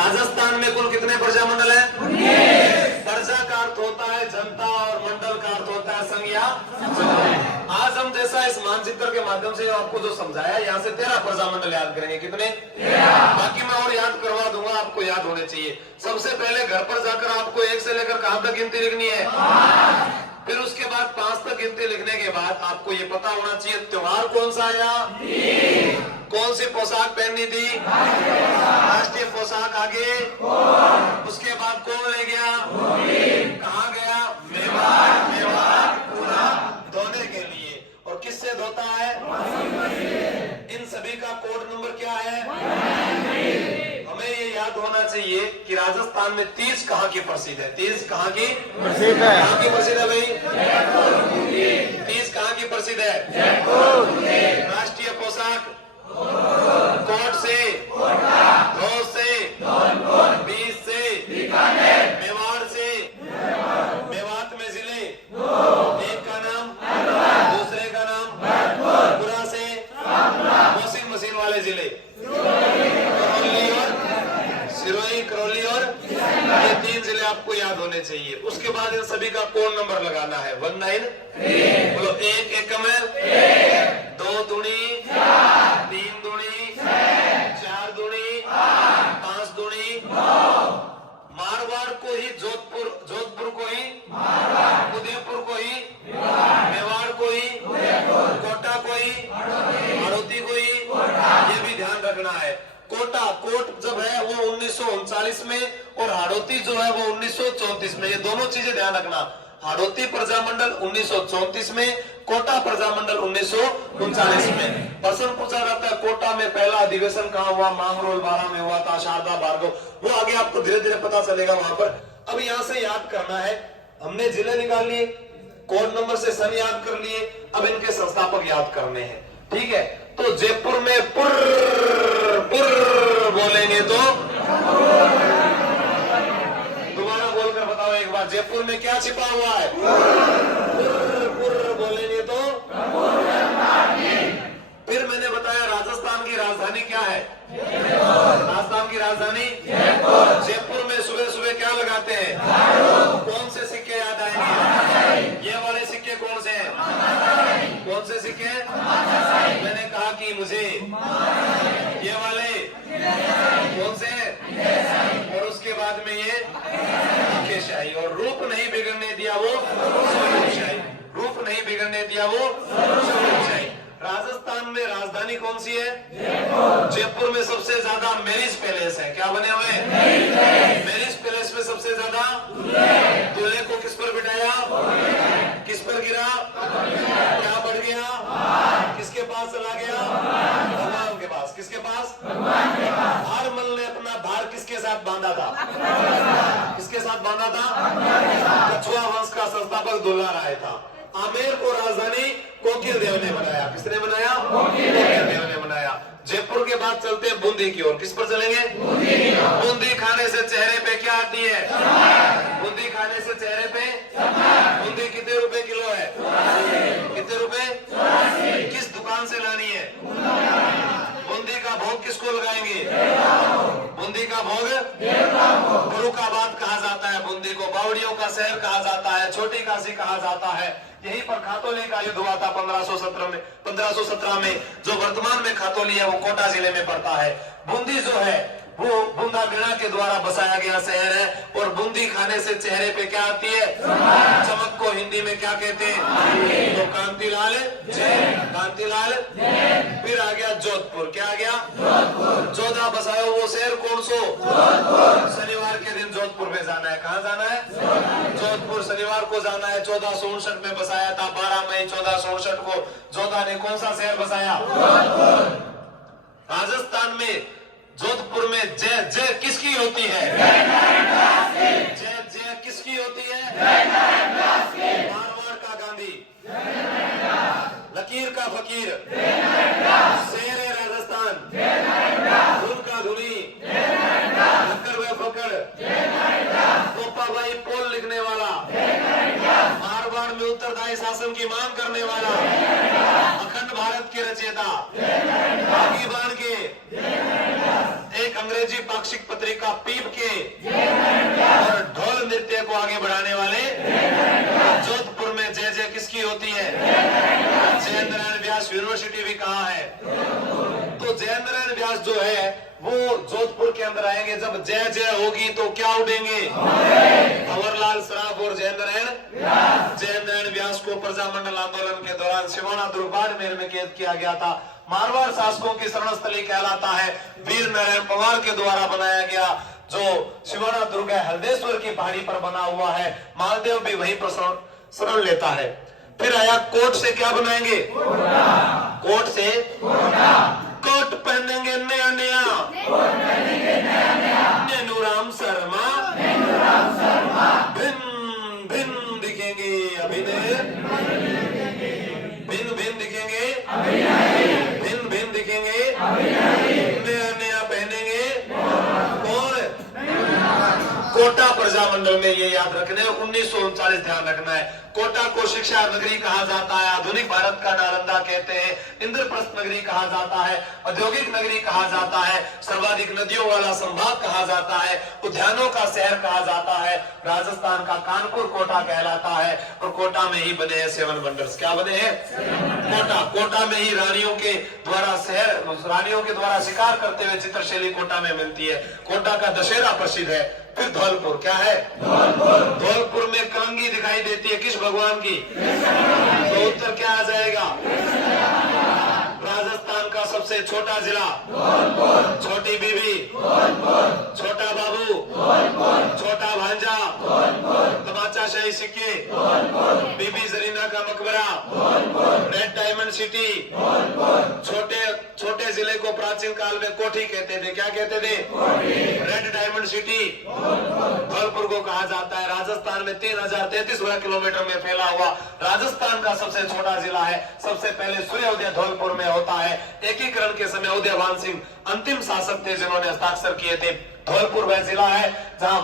राजस्थान में कुल कितने प्रजामंडल है? 19। प्रजा का अर्थ होता है जनता और मंडल का अर्थ होता है संघ या समूह। आज हम जैसा इस मानचित्र के माध्यम से आपको जो समझाया, यहाँ से 13 प्रजामंडल याद करेंगे। कितने? 13। बाकी मैं और याद करवा दूंगा, आपको याद होने चाहिए। सबसे पहले घर पर जाकर आपको 1 से लेकर कहां तक गिनती लिखनी है? 5। फिर उसके बाद 5 तक गिनती लिखने के बाद आपको ये पता होना चाहिए त्योहार कौन सा आया, कौन सी पोशाक पहननी थी, राष्ट्रीय पोशाक आगे, उसके बाद कौन ले गया, कहाँ गया, मेवाड़ पूरा धोने के लिए। और किससे धोता है? इन सभी का कोड नंबर क्या है? हमें ये याद होना चाहिए कि राजस्थान में तीज कहाँ की प्रसिद्ध है? तीज कहाँ की प्रसिद्ध है? कहाँ की प्रसिद्ध है भाई? तीज कहाँ की प्रसिद्ध है? राष्ट्रीय पोशाक कोट से, धोस से, बीस से, मेवाड़ से, मेवात में जिले, एक का नाम, दूसरे का नाम, पूरा से, वॉशिंग मशीन वाले जिले, सिरोही, करौली और ये 3 जिले आपको याद होने चाहिए। उसके बाद इन सभी का कोड नंबर लगाना है 19। बोलो 1 एकम, 2 दूनी, 3 दूनी, 4 दूनी, 5 दूनी। मारवाड़ को ही जोधपुर को ही, उदयपुर को ही, मेवाड़ को ही, कोटा को ही, हाड़ौती को ही, ये भी ध्यान रखना है। कोट जब है वो 1939 में और हाड़ौती जो है वो 1934 में, ये दोनों चीजें ध्यान रखना। हाड़ौती प्रजामंडल 1934 में, कोटा प्रजामंडल 1939 में। प्रश्न पूछा जाता है कोटा में पहला अधिवेशन कहाँ हुआ? मांगरोल 12 में हुआ था, शारदा भार्गव, वो आगे आपको धीरे धीरे पता चलेगा वहां पर। अब यहाँ से याद करना है, हमने जिले निकाल लिए, कोड नंबर से सन याद कर लिए, अब इनके संस्थापक याद करने हैं। ठीक है, तो जयपुर में पुर बोलेंगे तो दोबारा बोलकर बताओ एक बार, जयपुर में क्या छिपा हुआ है? पुर बोलेंगे तो। फिर मैंने बताया राजस्थान की राजधानी क्या है? राजस्थान की राजधानी जयपुर में सुबह सुबह क्या लगाते हैं? कौन से सिक्के याद आएंगे? ये वाले सिक्के कौन से हैं? कौन से सिक्के? मैंने कहा कि मुझे ये वाले कौन से? और उसके बाद में ये शाही। और रूप नहीं बिगड़ने दिया वो शाही, रूप नहीं बिगड़ने दिया वो शाही। राजस्थान में राजधानी कौन सी है? जयपुर में सबसे ज्यादा मैरिज पैलेस है। क्या बने हुए? मैरिज पैलेस में सबसे ज्यादा दूल्हे को किस पर बिठाया? किस पर गिरा? क्या बढ़ गया? किसके पास चला गया? भगवान के पास। किसके पास? हर मल ने अपना भार किसके साथ बांधा था? किसके साथ बांधा था? कछुआ वंश का संस्थापक दुल्ला राय था। आमेर को राजधानी कोकिल देव ने बनाया। किसने बनाया? कोकिल देव ने बनाया। जयपुर के बाद चलते हैं बूंदी की ओर। किस पर चलेंगे? बूंदी खाने से चेहरे पे क्या आती है? बूंदी खाने से चेहरे पे बूंदी कितने रुपए किलो है? कितने रुपए? किस दुकान से लानी है? बूंदी का भोग किसको लगाएंगे? बूंदी का भोग गुरु का बात कहा जाता है। बूंदी को बावड़ियों का शहर कहा जाता है, छोटी काशी कहा जाता है। यहीं पर खातोली का युद्ध हुआ था 1517 में। जो वर्तमान में खातोली है वो कोटा जिले में पड़ता है। बूंदी जो है वो बूंदा वीणा के द्वारा बसाया गया शहर है। और बूंदी खाने से चेहरे पे क्या आती है? चमक को हिंदी में क्या कहते हैं? तो कांतिलाल जैन, कांतिलाल। फिर आ गया जोधपुर। क्या आ गया? जोधा बसाया वो शहर कौन सो? शनिवार के दिन जोधपुर में जाना है। कहाँ जाना है? जोधपुर शनिवार को जाना है। 1467 में बसाया था। 12 मई 1467 को जोधा ने कौन सा शहर बसाया? राजस्थान में जोधपुर में जय जय किसकी होती है? जय जय किसकी होती है? मारवाड़ का गांधी, लकीर का फकीर, शेर है राजस्थान, धुन का धुनी, फकर व फकर, तोपा भाई पोल लिखने वाला, मारवाड़ में उत्तरदायी शासन की मांग करने वाला, अखंड भारत के रचयिता, आगे बाढ़ के एक अंग्रेजी पाक्षिक पत्रिका का पीप के और ढोल नृत्य को आगे बढ़ाने वाले जोधपुर में जय जय किसकी होती है? जयेंद्र नारायण व्यास यूनिवर्सिटी भी कहाँ है? तो जयेंद्र नारायण व्यास जो है वो जोधपुर के अंदर आएंगे। जब जय जय होगी तो क्या उड़ेंगे? भंवरलाल सराफ और जयेंद्र नारायण व्यास को प्रजामंडल आंदोलन के दौरान सिवाना दुर्ग बाड़मेर में कैद किया गया था। मारवाड़ शासकों की शरणस्थली कहलाता है। वीर नारायण पवार के द्वारा बनाया गया जो सिवाना दुर्ग है, हरदेश्वर की पहाड़ी पर बना हुआ है। मालदेव भी वहीं पर शरण लेता है। फिर आया कोट से क्या बनाएंगे? कोट से कोट पहनेंगे नया नया नेनूराम शर्मा भिन्न भिन्न दिखेंगे अभिनय भिन्न भिन्न दिखेंगे भिन्न भिन्न दिखेंगे नया नया पहनेंगे। और कोटा प्रजामंडल में ये याद रखना है 1939 ध्यान रखना है। कोटा को शिक्षा नगरी कहा जाता है, आधुनिक भारत का नालंदा कहते हैं, इंद्रप्रस्थ नगरी कहा जाता है, औद्योगिक नगरी कहा जाता है, सर्वाधिक नदियों वाला संभाग कहा जाता है, उद्यानों का शहर कहा जाता है। राजस्थान का कानपुर कोटा कहलाता है और कोटा में ही बने हैं 7 वंडर्स। क्या बने हैं? कोटा में ही रानियों के द्वारा रानियों के द्वारा शिकार करते हुए चित्रशैली कोटा में मिलती है। कोटा का दशहरा प्रसिद्ध है। फिर धौलपुर क्या है? धौलपुर में कलंगी दिखाई देती है किस भगवान की? तो उत्तर क्या आ जाएगा? राजस्थान का सबसे छोटा जिला छोटी बीबी, छोटा बाबू, छोटा भांजा, तमाचाशाही सिक्के, बीबी जरीना का मकबरा, रेड डायमंड सिटी। छोटे जिले को प्राचीन काल में कोठी कहते थे। क्या कहते थे? Red diamond city. धौलपुर को कहा जाता है राजस्थान में 3033 वर्ग किलोमीटर में फैला हुआ राजस्थान का सबसे छोटा जिला है। सबसे पहले सूर्योदय धौलपुर में होता है। एकीकरण के समय उदयभान सिंह अंतिम शासक थे जिन्होंने हस्ताक्षर किए थे। धौलपुर वह जिला है जहां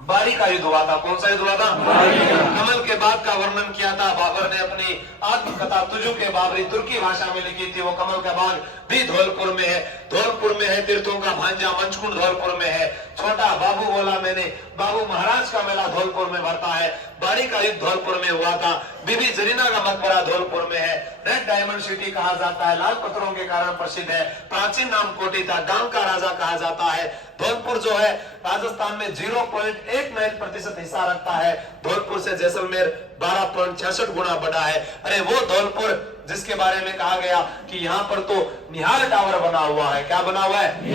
बारी का युद्ध हुआ था। कौन सा युद्ध हुआ था? कमल के बाग का वर्णन किया था बाबर ने अपनी आत्मकथा तुजु के बाबरी तुर्की भाषा में लिखी थी। वो कमल का बाग भी धौलपुर में है। धौलपुर में है तीर्थों का भांजा मंचकुंड धौलपुर में है। छोटा बाबू बोला मैंने, बाबू महाराज का मेला धौलपुर में भरता है। बारी का युद्ध धौलपुर में हुआ था। बीबी जरीना का मकबरा धौलपुर में है। रेड डायमंड सिटी कहा जाता है, लाल पत्थरों के कारण प्रसिद्ध है। प्राचीन नाम कोटी था, डांग का राजा कहा जाता है। धौलपुर जो है राजस्थान में 0.19% हिस्सा रखता है। धौलपुर से जैसलमेर 12.66 गुना बड़ा है। अरे वो धौलपुर जिसके बारे में कहा गया कि यहाँ पर तो निहाल टावर बना हुआ है। क्या बना हुआ है?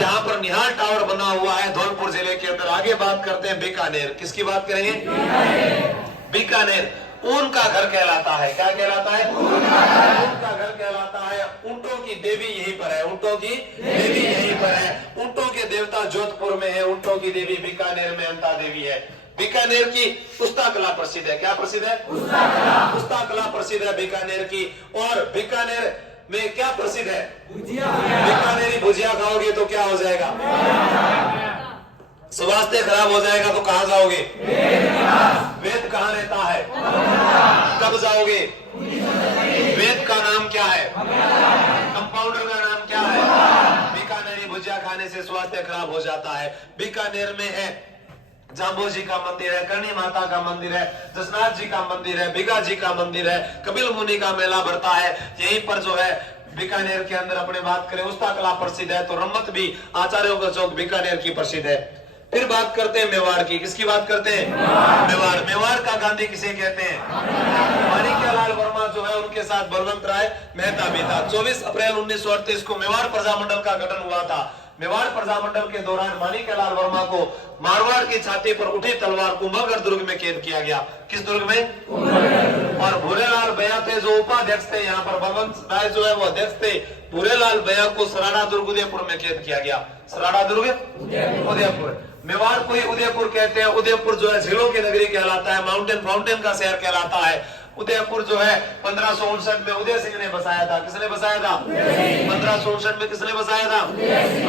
यहाँ पर निहाल टावर बना हुआ है धौलपुर जिले के अंदर। आगे बात करते हैं बीकानेर। किसकी बात करेंगे? बीकानेर ऊन का घर कहलाता है। क्या कहलाता है? ऊन का घर कहलाता है। ऊंटों की देवी यहीं पर है। ऊंटों की देवी यहीं पर है। ऊंटों के देवता जोधपुर में है। ऊंटों की देवी बीकानेर में अंता देवी है। बीकानेर की उस्ता कला प्रसिद्ध है। क्या प्रसिद्ध है? उस्ता कला प्रसिद्ध है बीकानेर की। और बीकानेर में क्या प्रसिद्ध है? बीकानेरी भुजिया खाओगे तो क्या हो जाएगा? स्वास्थ्य खराब हो जाएगा तो कहाँ जाओगे? वेद कहाँ रहता है? कब जाओगे? वेद का नाम क्या है? कंपाउंडर का नाम क्या है? बीकानेरी भुजिया खाने से स्वास्थ्य खराब हो जाता है। बीकानेर में है जाम्बो जी का मंदिर है, करणी माता का मंदिर है, जसनाथ जी का मंदिर है, बिगा जी का मंदिर है, कपिल मुनि का मेला भरता है। यहीं पर जो है बीकानेर के अंदर अपने बात करें उस्ता कला प्रसिद्ध है तो रम्मत भी आचार्यों का चौक बीकानेर की प्रसिद्ध है। फिर बात करते हैं मेवाड़ की। किसकी बात करते हैं? मेवाड़ का गांधी किसे कहते हैं? माणिक्यलाल वर्मा जो है उनके साथ बलवंत राय मेहता भी था। 24 अप्रैल 1938 को मेवाड़ प्रजामंडल का गठन हुआ था। मेवाड़ प्रजामंडल के दौरान माणिक्यलाल वर्मा को मारवाड़ की छाती पर उठी तलवार कुंभलगढ़ दुर्ग में कैद किया गया। किस दुर्ग में? और भूरेलाल भैया थे जो उपाध्यक्ष थे। यहाँ पर बलवंत राय जो है वो अध्यक्ष थे। भूरेलाल भैया को सराड़ा दुर्ग उदयपुर में कैद किया गया। सराड़ा दुर्ग उदयपुर। मेवाड़ को ही उदयपुर कहते हैं। उदयपुर जो है झीलों की नगरी कहलाता है, माउंटेन फाउंटेन का शहर कहलाता है। उदयपुर जो है 1559 में उदय सिंह ने बसाया था। किसने बसाया था? 1559 में किसने बसाया था?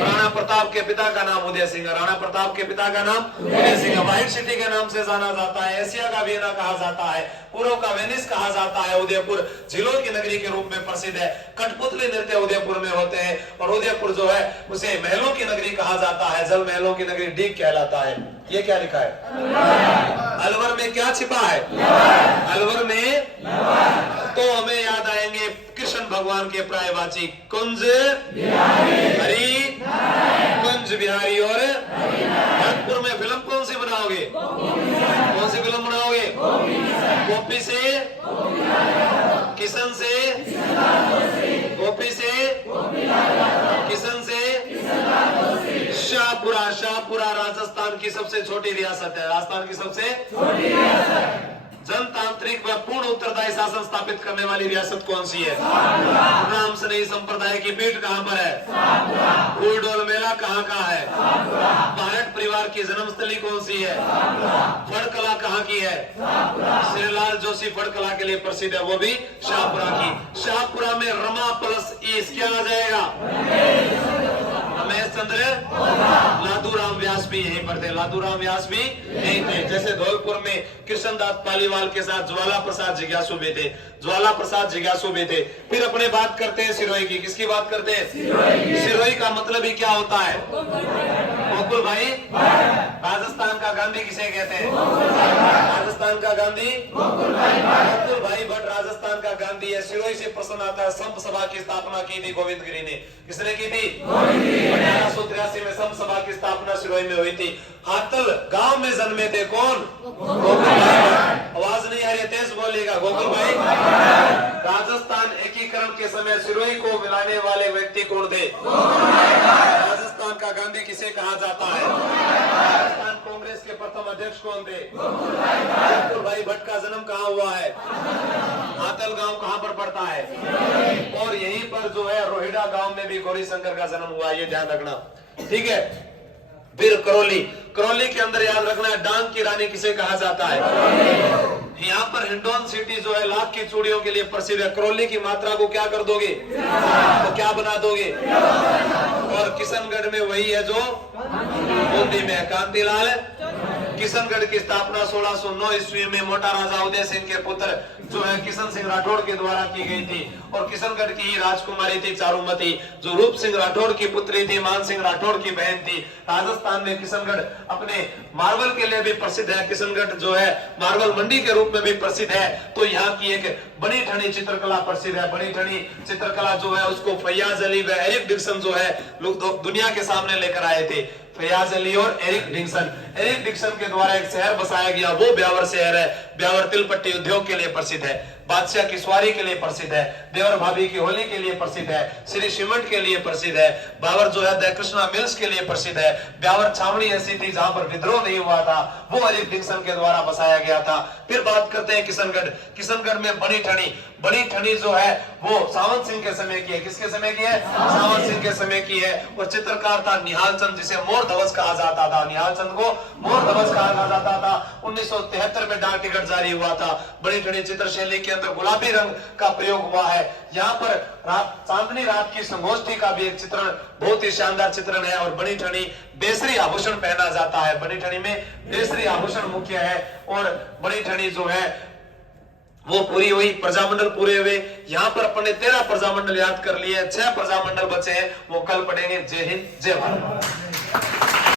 राणा प्रताप के पिता का नाम उदय सिंह। राणा प्रताप के पिता का नाम उदय सिंह। व्हाइट सिटी के नाम से जाना जाता है, एशिया का वियना कहा जाता है, पूर्व का वेनिस कहा जाता है। उदयपुर झीलों की नगरी के रूप में प्रसिद्ध है। कठपुतली नृत्य उदयपुर में होते हैं और उदयपुर जो है उसे महलों की नगरी कहा जाता है। जल महलों की नगरी डीग कहलाता है। ये क्या लिखा है? अलवर में क्या छिपा है? अलवर में तो हमें याद आएंगे कृष्ण भगवान के प्रायवाची कुंज हरि, कुंज बिहारी। और भरतपुर में फिल्म कौन सी बनाओगे? कौन सी फिल्म बनाओगे? गोपी से किशन से, गोपी से किशन से शाहपुरा। शाहपुरा राजस्थान की सबसे छोटी रियासत है। राजस्थान की सबसे छोटी रियासत। जनतांत्रिक व पूर्ण उत्तरदायी शासन स्थापित करने वाली रियासत कौन सी है? राम सनई संप्रदाय की पीठ कहां पर है? फूलडोल मेला कहां का है? भारत परिवार की जन्मस्थली कौन सी है? फड़कला कहां की है? श्रीलाल जोशी फड़कला के लिए प्रसिद्ध है, वो भी शाहपुरा की। शाहपुरा में रमा प्लस ईस क्या आ जाएगा? रमेश चंद्र लादूराम व्यास भी यहीं पर थे। लादूराम व्यास भी यहीं थे। जैसे धौलपुर में कृष्णदास पालीवाल के साथ ज्वाला प्रसाद जिज्ञासु भी थे। ज्वाला प्रसाद जिज्ञासु भी थे। फिर अपने बात करते हैं सिरोही की। किसकी बात करते हैं? सिरोही का मतलब ही क्या होता है? गोकुल भाई। राजस्थान का गांधी किसे कहते हैं? राजस्थान का गांधी गोकुल भाई भट्ट राजस्थान का गांधी है। सिरोही से प्रश्न आता है। संत सभा की स्थापना की थी गोविंद गिरी ने। किसने की थी? 1883 में संत सभा की स्थापना सिरोही में हुई थी। हातल गांव में जन्मे थे कौन? गोकुल भाई। आवाज नहीं आ रही, तेज बोलिएगा। गोकुल भाई। राजस्थान एकीकरण के समय सिरोही को मिलाने वाले व्यक्ति कौन थे? राजस्थान का गांधी किसे कहा जाता है? राजस्थान कांग्रेस के प्रथम अध्यक्ष कौन थे? गोकुल भाई भट्ट का जन्म कहाँ हुआ है? हातल गांव कहाँ पर पड़ता है? और यहीं पर जो है रोहिड़ा गांव में भी गौरी शंकर का जन्म हुआ। ये ध्यान रखना, ठीक है। फिर करौली। करौली के अंदर याद रखना है डांग की रानी किसे कहा जाता है? यहाँ पर हिंडौन सिटी जो है लाख की चूड़ियों के लिए प्रसिद्ध है। करौली की मात्रा को क्या कर दोगे? तो क्या बना दोगे? और किशनगढ़ में वही है जो बूंदी में। कांतिलाल किशनगढ़ की स्थापना 1609 ईस्वी में मोटा राजा उदय सिंह के पुत्र जो है किशन सिंह राठौड़ के द्वारा की गई थी। और किशनगढ़ की ही राजकुमारी थी चारुमती, जो रूप सिंह राठौड़ की पुत्री थी, मान सिंह राठौड़ की बहन थी। राजस्थान में किशनगढ़ अपने मार्बल के लिए भी प्रसिद्ध है। किशनगढ़ जो है मार्बल मंडी के रूप में भी प्रसिद्ध है। तो यहाँ की एक बनी ठनी चित्रकला प्रसिद्ध है। बनी ठनी चित्रकला जो है उसको फैयाज अली व एरिक डिक्सन जो है लोग दुनिया के सामने लेकर आए थे। फैयाज अली और एरिक डिक्सन। एरिक डिक्सन के द्वारा एक शहर बसाया गया, वो ब्यावर शहर है। ब्यावर तिलपट्टी उद्योग के लिए प्रसिद्ध है। बादशाह की सवारी के लिए प्रसिद्ध है। देवर भाभी की होली के लिए प्रसिद्ध है। श्री सीमेंट के लिए प्रसिद्ध है। ब्यावर जो है द कृष्णा मिल्स के लिए प्रसिद्ध है। ब्यावर छावनी ऐसी थी जहां पर विद्रोह नहीं हुआ था, वो एरिक डिक्सन के द्वारा बसाया गया था। फिर बात करते हैं किशनगढ़। किशनगढ़ में बनी ठनी। बनी ठनी जो है वो सावंत सिंह के समय की है। किसके समय की है? सावंत सिंह के समय की है। और चित्रकार था निहाल चंद, जिसे मोर ध्वज कहा जाता था। निहाल चंद को मोर ध्वज कहा जाता था। 1973 में डाक टिकट जारी हुआ था। बनी ठनी चित्र शैली के अंदर गुलाबी रंग का प्रयोग हुआ है। यहाँ पर चांदनी रात की संगोष्ठी का भी एक चित्रण, बहुत ही शानदार चित्रण है। और बनी ठनी बेसरी आभूषण पहना जाता है। बनी ठनी में बेसरी आभूषण मुख्य है। और बनी ठनी जो है वो पूरी हुई, प्रजामंडल पूरे हुए। यहाँ पर अपन ने 13 प्रजामंडल याद कर लिए, 6 प्रजामंडल बचे हैं, वो कल पढ़ेंगे। जय हिंद, जय भारत।